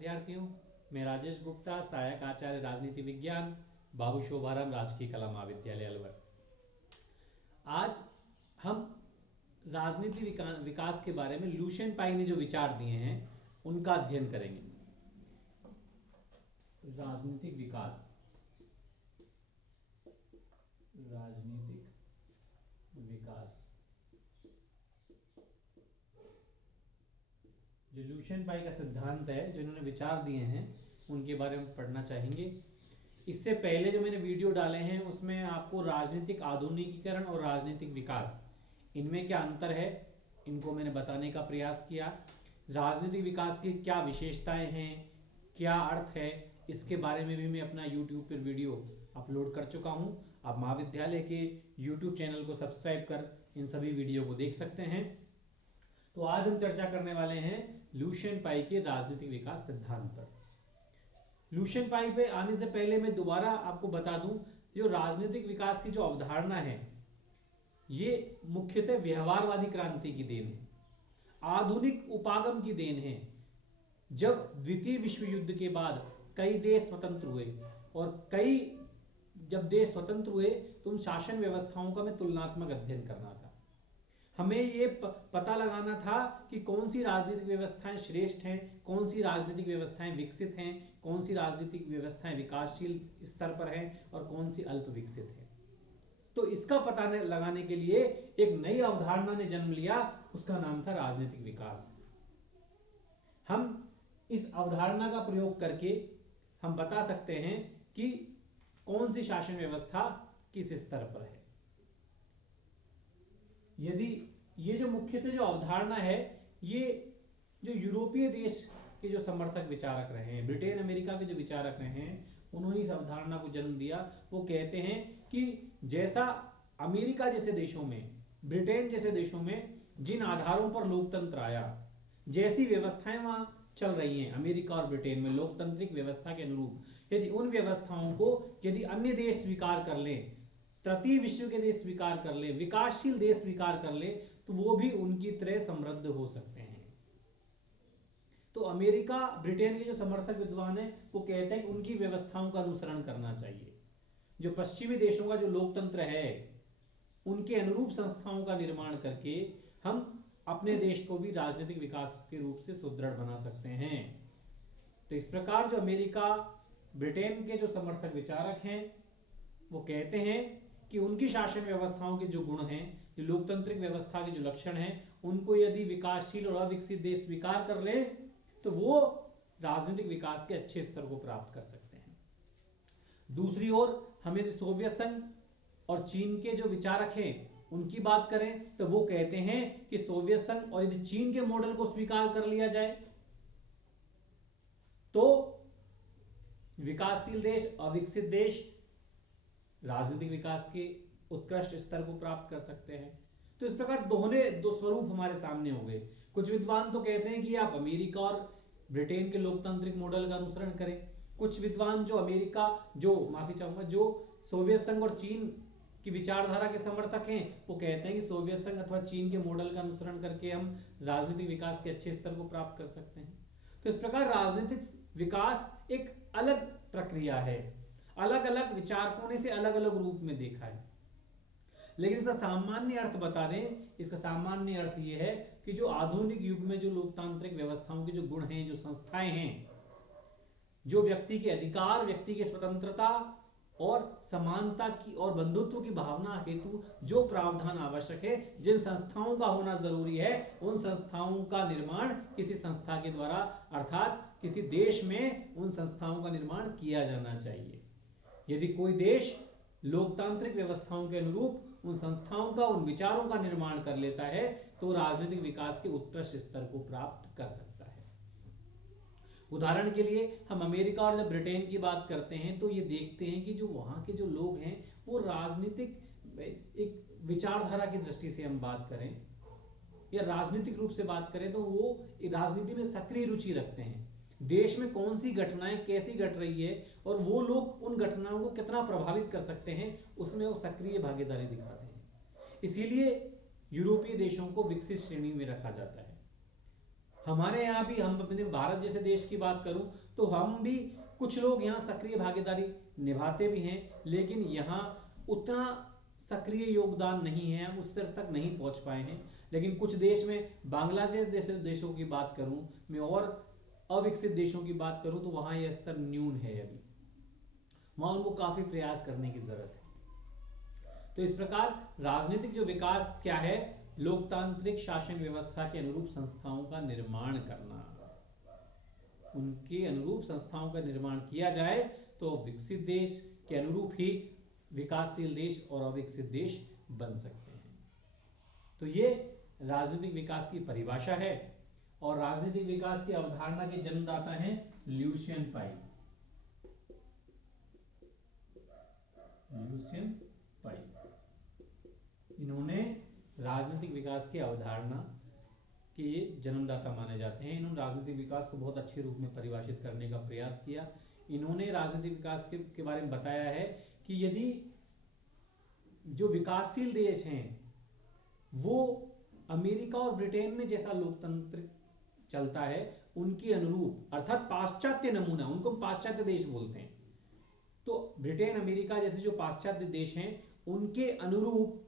विद्यार्थियों, मैं राजेश गुप्ता, सहायक आचार्य राजनीति विज्ञान, बाबू शोभाराम राजकीय कला महाविद्यालय अलवर। आज हम राजनीति विकास के बारे में लुशियन पाई ने जो विचार दिए हैं उनका अध्ययन करेंगे। राजनीतिक विकास, जो लुशियन पाई का सिद्धांत है, जो इन्होंने विचार दिए हैं, उनके बारे में पढ़ना चाहेंगे। इससे पहले जो मैंने वीडियो डाले हैं उसमें आपको राजनीतिक आधुनिकीकरण और राजनीतिक विकास, इनमें क्या अंतर है, इनको मैंने बताने का प्रयास किया। राजनीतिक विकास की क्या विशेषताएं हैं, क्या अर्थ है, इसके बारे में भी मैं अपना YouTube पर वीडियो अपलोड कर चुका हूं। आप महाविद्यालय के YouTube चैनल को सब्सक्राइब कर इन सभी वीडियो को देख सकते हैं। तो आज हम चर्चा करने वाले हैं लुशियन पाई के राजनीतिक विकास सिद्धांत पर। लुशियन पाई पे आने से पहले मैं दोबारा आपको बता दूं, जो राजनीतिक विकास की जो अवधारणा है, ये मुख्यतः व्यवहारवादी क्रांति की देन है, आधुनिक उपागम की देन है। जब द्वितीय विश्व युद्ध के बाद कई देश स्वतंत्र हुए और जब देश स्वतंत्र हुए तो उन शासन व्यवस्थाओं का मैं तुलनात्मक अध्ययन करना था। हमें ये पता लगाना था कि कौन सी राजनीतिक व्यवस्थाएं श्रेष्ठ हैं, कौन सी राजनीतिक व्यवस्थाएं विकसित हैं, कौन सी राजनीतिक व्यवस्थाएं विकासशील स्तर पर हैं और कौन सी अल्प विकसित हैं। तो इसका पता लगाने के लिए एक नई अवधारणा ने जन्म लिया, उसका नाम था राजनीतिक विकास। हम इस अवधारणा का प्रयोग करके हम बता सकते हैं कि कौन सी शासन व्यवस्था किस स्तर पर है। यदि ये जो मुख्यतः जो अवधारणा है, ये जो यूरोपीय देश के जो समर्थक विचारक रहे हैं, ब्रिटेन अमेरिका के जो विचारक रहे हैं, उन्होंने इस अवधारणा को जन्म दिया। वो कहते हैं कि जैसा अमेरिका जैसे देशों में, ब्रिटेन जैसे देशों में जिन आधारों पर लोकतंत्र आया, जैसी व्यवस्थाएं वहां चल रही हैं अमेरिका और ब्रिटेन में लोकतांत्रिक व्यवस्था के अनुरूप, यदि उन व्यवस्थाओं को यदि अन्य देश स्वीकार कर लें, तृतीय विश्व के देश स्वीकार कर ले, विकासशील देश स्वीकार कर ले, तो वो भी उनकी तरह समृद्ध हो सकते हैं। तो अमेरिका ब्रिटेन के जो समर्थक विद्वान हैं वो कहते हैं कि उनकी व्यवस्थाओं का अनुसरण करना चाहिए। जो पश्चिमी देशों का जो लोकतंत्र है, उनके अनुरूप संस्थाओं का निर्माण करके हम अपने देश को भी राजनीतिक विकास के रूप से सुदृढ़ बना सकते हैं। तो इस प्रकार जो अमेरिका ब्रिटेन के जो समर्थक विचारक हैं वो कहते हैं कि उनकी शासन व्यवस्थाओं के जो गुण हैं, जो लोकतांत्रिक व्यवस्था के जो लक्षण हैं, उनको यदि विकासशील और अविकसित देश स्वीकार कर ले तो वो राजनीतिक विकास के अच्छे स्तर को प्राप्त कर सकते हैं। दूसरी ओर हम यदि सोवियत संघ और चीन के जो विचारक हैं उनकी बात करें तो वो कहते हैं कि सोवियत संघ और यदि चीन के मॉडल को स्वीकार कर लिया जाए तो विकासशील देश, अविकसित देश राजनीतिक विकास के उत्कृष्ट स्तर को प्राप्त कर सकते हैं। तो इस प्रकार दो स्वरूप हमारे सामने हो गए। कुछ विद्वान तो कहते हैं कि आप अमेरिका और ब्रिटेन के लोकतांत्रिक मॉडल का अनुसरण करें। कुछ विद्वान जो सोवियत संघ और चीन की विचारधारा के समर्थक हैं, वो कहते हैं कि सोवियत संघ अथवा चीन के मॉडल का अनुसरण करके हम राजनीतिक विकास के अच्छे स्तर को प्राप्त कर सकते हैं। तो इस प्रकार राजनीतिक विकास एक अलग प्रक्रिया है, अलग अलग विचारकों ने इसे अलग अलग रूप में देखा है। लेकिन इसका सामान्य अर्थ बता दें, इसका सामान्य अर्थ यह है कि जो आधुनिक युग में जो लोकतांत्रिक व्यवस्थाओं के जो गुण हैं, जो संस्थाएं हैं, जो व्यक्ति के अधिकार, व्यक्ति की स्वतंत्रता और समानता की और बंधुत्व की भावना हेतु जो प्रावधान आवश्यक है, जिन संस्थाओं का होना जरूरी है, उन संस्थाओं का निर्माण किसी संस्था के द्वारा अर्थात किसी देश में उन संस्थाओं का निर्माण किया जाना चाहिए। यदि कोई देश लोकतांत्रिक व्यवस्थाओं के अनुरूप उन संस्थाओं का, उन विचारों का निर्माण कर लेता है तो राजनीतिक विकास के उत्कृष्ट स्तर को प्राप्त कर सकता है। उदाहरण के लिए हम अमेरिका और जब ब्रिटेन की बात करते हैं तो ये देखते हैं कि जो वहां के जो लोग हैं वो राजनीतिक एक विचारधारा की दृष्टि से हम बात करें या राजनीतिक रूप से बात करें तो वो राजनीति में सक्रिय रुचि रखते हैं। देश में कौन सी घटनाएं कैसी घट रही है और वो लोग उन घटनाओं को कितना प्रभावित कर सकते हैं, उसमें वो सक्रिय भागीदारी दिखाते हैं। इसीलिए यूरोपीय देशों को विकसित श्रेणी में रखा जाता है। हमारे यहाँ भी, हम अपने भारत जैसे देश की बात करूं तो हम भी, कुछ लोग यहाँ सक्रिय भागीदारी निभाते भी हैं, लेकिन यहाँ उतना सक्रिय योगदान नहीं है, हम उस स्तर तक नहीं पहुंच पाए हैं। लेकिन कुछ देश में, बांग्लादेश जैसे देशों की बात करूं मैं, और अविकसित देशों की बात करूं, तो वहाँ यह स्तर न्यून है अभी, वहाँ उनको काफी प्रयास करने की जरूरत है। तो इस प्रकार राजनीतिक जो विकास क्या है, लोकतांत्रिक शासन व्यवस्था के अनुरूप संस्थाओं का निर्माण करना, उनके अनुरूप संस्थाओं का निर्माण किया जाए तो विकसित देश के अनुरूप ही विकासशील देश और अविकसित देश बन सकते हैं। तो ये राजनीतिक विकास की परिभाषा है, और राजनीतिक विकास की अवधारणा के जन्मदाता हैं ल्यूशियन पाई। ल्यूशियन पाई, इन्होंने राजनीतिक विकास की अवधारणा के जन्मदाता माने जाते हैं। इन्होंने राजनीतिक विकास को बहुत अच्छे रूप में परिभाषित करने का प्रयास किया। इन्होंने राजनीतिक विकास के बारे में बताया है कि यदि जो विकासशील देश हैं वो अमेरिका और ब्रिटेन में जैसा लोकतंत्र चलता है उनके अनुरूप, अर्थात पाश्चात्य नमूना, उनको पाश्चात्य देश बोलते हैं, तो ब्रिटेन अमेरिका जैसे जो पाश्चात्य देश हैं उनके अनुरूप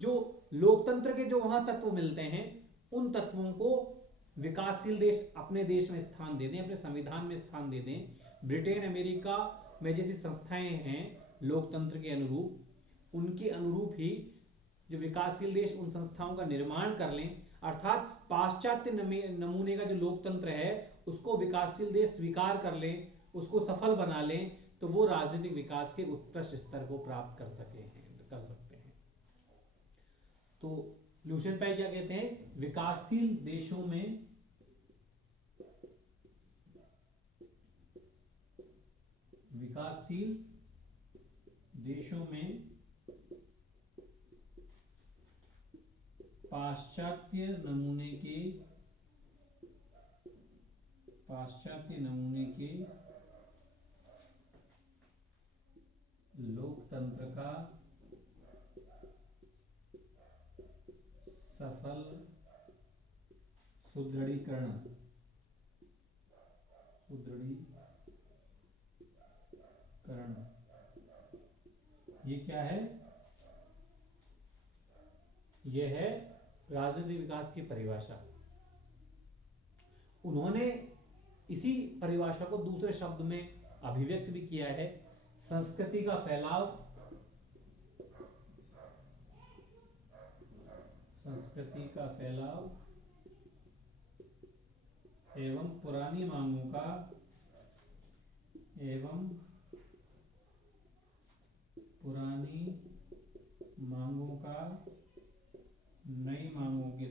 जो लोकतंत्र के जो वहां तत्व मिलते हैं, उन तत्वों को विकासशील देश अपने देश में स्थान दे दें, अपने संविधान में स्थान दे दें। ब्रिटेन अमेरिका में जैसी संस्थाएं हैं लोकतंत्र के अनुरूप, उनके अनुरूप ही जो विकासशील देश उन संस्थाओं का निर्माण कर लें, अर्थात पाश्चात्य नमूने का जो लोकतंत्र है उसको विकासशील देश स्वीकार कर लें, उसको सफल बना लें, तो वो राजनीतिक विकास के उत्कृष्ट स्तर को प्राप्त कर सकते हैं। तो ल्यूशियन पाई क्या कहते हैं, विकासशील देशों में पाश्चात्य नमूने के लोकतंत्र का सफल सुदृढ़ीकरण, ये क्या है, ये है राजनीतिक विकास की परिभाषा। उन्होंने इसी परिभाषा को दूसरे शब्द में अभिव्यक्त भी किया है, संस्कृति का फैलाव, एवं पुरानी मांगों का नई मांगों के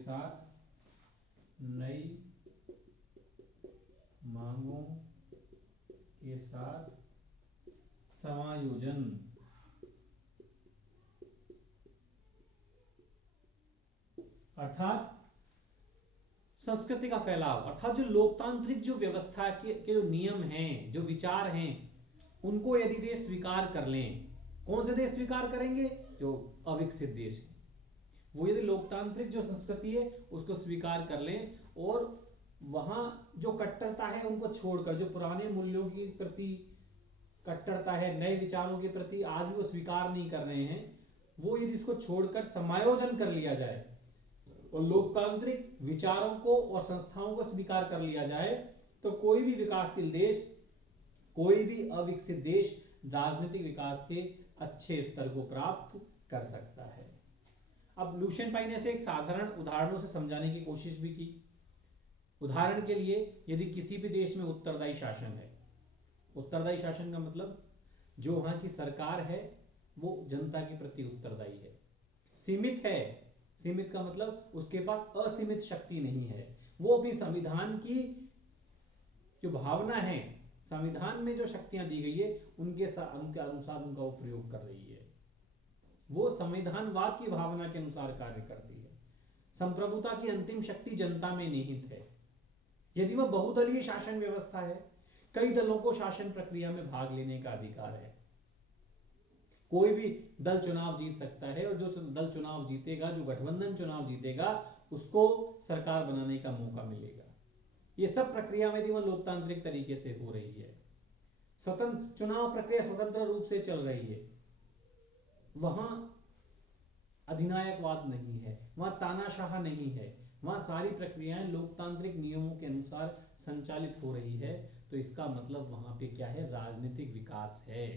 साथ समायोजन। अर्थात संस्कृति का फैलाव, अर्थात जो लोकतांत्रिक जो व्यवस्था के जो नियम हैं, जो विचार हैं, उनको यदि देश स्वीकार कर लें, कौन से देश स्वीकार करेंगे, जो अविकसित देश हैं, वो यदि लोकतांत्रिक जो संस्कृति है उसको स्वीकार कर लें, और वहां जो कट्टरता है उनको छोड़कर, जो पुराने मूल्यों के प्रति कट्टरता है, नए विचारों के प्रति आज भी वो स्वीकार नहीं कर रहे हैं, वो यदि इसको छोड़कर समायोजन कर लिया जाए और लोकतांत्रिक विचारों को और संस्थाओं को स्वीकार कर लिया जाए, तो कोई भी विकासशील देश, कोई भी अविकसित देश राजनीतिक विकास के अच्छे स्तर को प्राप्त कर सकता है। अब ल्यूशियन पाई ने ऐसे एक साधारण उदाहरणों से समझाने की कोशिश भी की। उदाहरण के लिए, यदि किसी भी देश में उत्तरदायी शासन है, उत्तरदायी शासन का मतलब जो वहां की सरकार है वो जनता के प्रति उत्तरदायी है, सीमित है, सीमित का मतलब उसके पास असीमित शक्ति नहीं है, वो अपनी संविधान की जो भावना है, संविधान में जो शक्तियां दी गई है उनके अनुसार उनका वो प्रयोग कर रही है, वो संविधानवाद की भावना के अनुसार कार्य करती है। संप्रभुता की अंतिम शक्ति जनता में निहित है। यदि वह बहुदलीय शासन व्यवस्था है, कई दलों को शासन प्रक्रिया में भाग लेने का अधिकार है, कोई भी दल चुनाव जीत सकता है, और जो दल चुनाव जीतेगा, जो गठबंधन चुनाव जीतेगा, उसको सरकार बनाने का मौका मिलेगा। ये सब प्रक्रिया में वह लोकतांत्रिक तरीके से हो रही है। स्वतंत्र चुनाव प्रक्रिया स्वतंत्र रूप से चल रही है, वहां अधिनायकवाद नहीं है, वहां तानाशाह नहीं है, वहां सारी प्रक्रियाएं लोकतांत्रिक नियमों के अनुसार संचालित हो रही है। तो इसका मतलब वहां पे क्या है, राजनीतिक विकास है।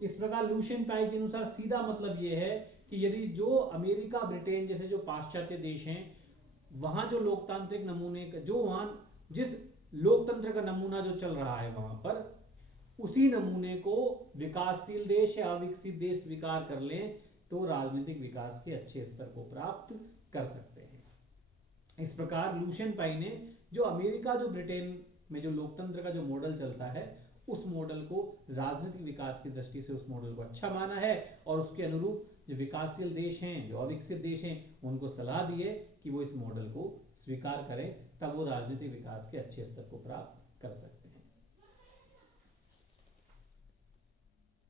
इस प्रकार लुशियन पाई के अनुसार सीधा मतलब यह है कि यदि जो अमेरिका ब्रिटेन जैसे जो पाश्चात्य देश हैं, वहां जो लोकतांत्रिक नमूने का जो वहां जिस लोकतंत्र का नमूना जो चल रहा है वहां पर, उसी नमूने को विकासशील देश या अविकसित देश स्वीकार कर लें तो राजनीतिक विकास के अच्छे स्तर को प्राप्त कर सकते हैं। इस प्रकार लुशियन पाई ने जो अमेरिका जो ब्रिटेन में जो लोकतंत्र का जो मॉडल चलता है, उस मॉडल को राजनीतिक विकास की दृष्टि से उस मॉडल को अच्छा माना है, और उसके अनुरूप जो विकासशील देश हैं, जो अविकसित देश हैं, उनको सलाह दी है कि वो इस मॉडल को स्वीकार करें, तब वो राजनीतिक विकास के अच्छे स्तर को प्राप्त कर सकते हैं।